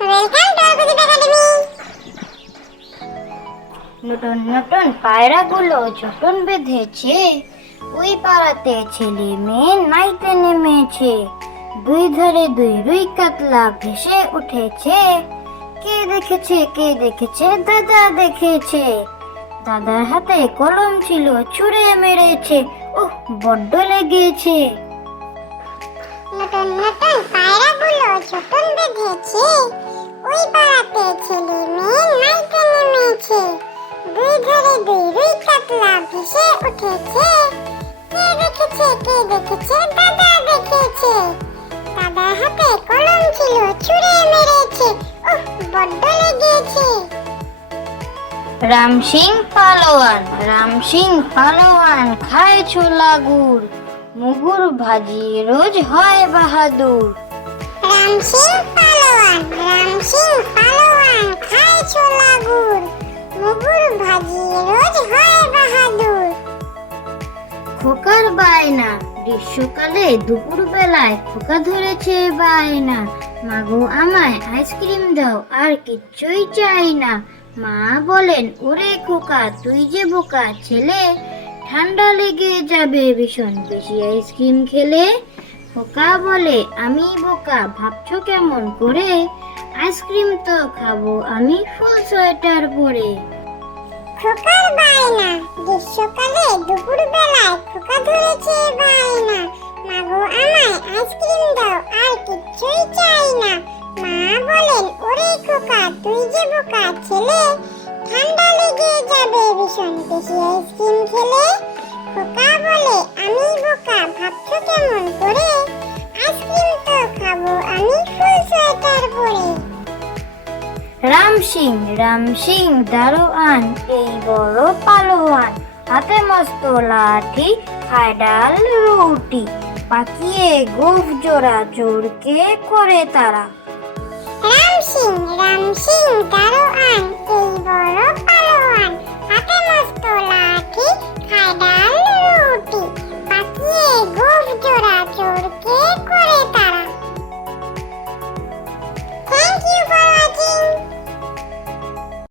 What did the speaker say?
Welcome to অর্কুজিত academy নতুন নতুন পায়রাগুলো যখন বেঁধেছে ওই পাড়াতে ছেলে মেয়ে নাইতে নেমেছে। দুই ধারে দুই রুই কাতলা ভেসে উঠেছে। কে দেখেছে কে দেখেছে দাদা দেখেছে। দাদার হাতে কলম ছিল ছুঁড়ে মেরেছে ওহ বড্ড লেগেছে। নতুন নতুন দুই ধারে দুই রুই কাতলা ভেসে উঠেছে। কে দেখেছে কে দেখেছে? দাদা দেখেছে। দাদার হাতে কলম ছিল ছুঁড়ে মেরেছে। ওহ বড্ড লেগেছে। রাম সিং পালোয়ান রাম সিং পালোয়ান খায় ছোলা গুড়। মুগুর ভাজি রোজ হয় বাহাদুর। রাম সিং পালোয়ান রাম সিং পালোয়ান। বায়না। গ্রীষ্মকালে দুপুর বেলায় খোকা ধরেছে বায়না। মাগো, আমায় আইসক্রিম দাও, আর কিচ্ছুই চাই না। মা বলেন, ওরে খোকা, তুই যে বোকা ছেলে, ঠান্ডা লেগে যাবে ভীষণ বেশি আইসক্রিম খেলে? খোকা বলে, আমি বোকা, ভাবছ কেমন করে? আইসক্রিম তো খাব আমি ফুল সোয়েটার পরে। বায়না গ্রীষ্মকালে দুপুর বেলায় খোকা ধরেছে বায়না মাগো আমায় আইসক্রিম দাও, আর কিচ্ছুই চাই না। মা বলেন, ওরে খোকা, তুই যে বোকা ছেলে, ঠান্ডা লেগে যাবে ভীষণ বেশি আইসক্রিম খেলে? খোকা বলে, আমি বোকা, ভাবছ কেমন করে? আইসক্রিম তো খাব আমি ফুল সোয়েটার পরে। রাম সিং রাম সিং দারোয়ান, এই বড় পালোয়ান। হাতে মস্ত লাঠি খায় ডাল রুটি। পাকিয়ে গোফ জোড়া চোরকে করে তারা। রাম সিং রাম সিং দারোয়ান এই বড়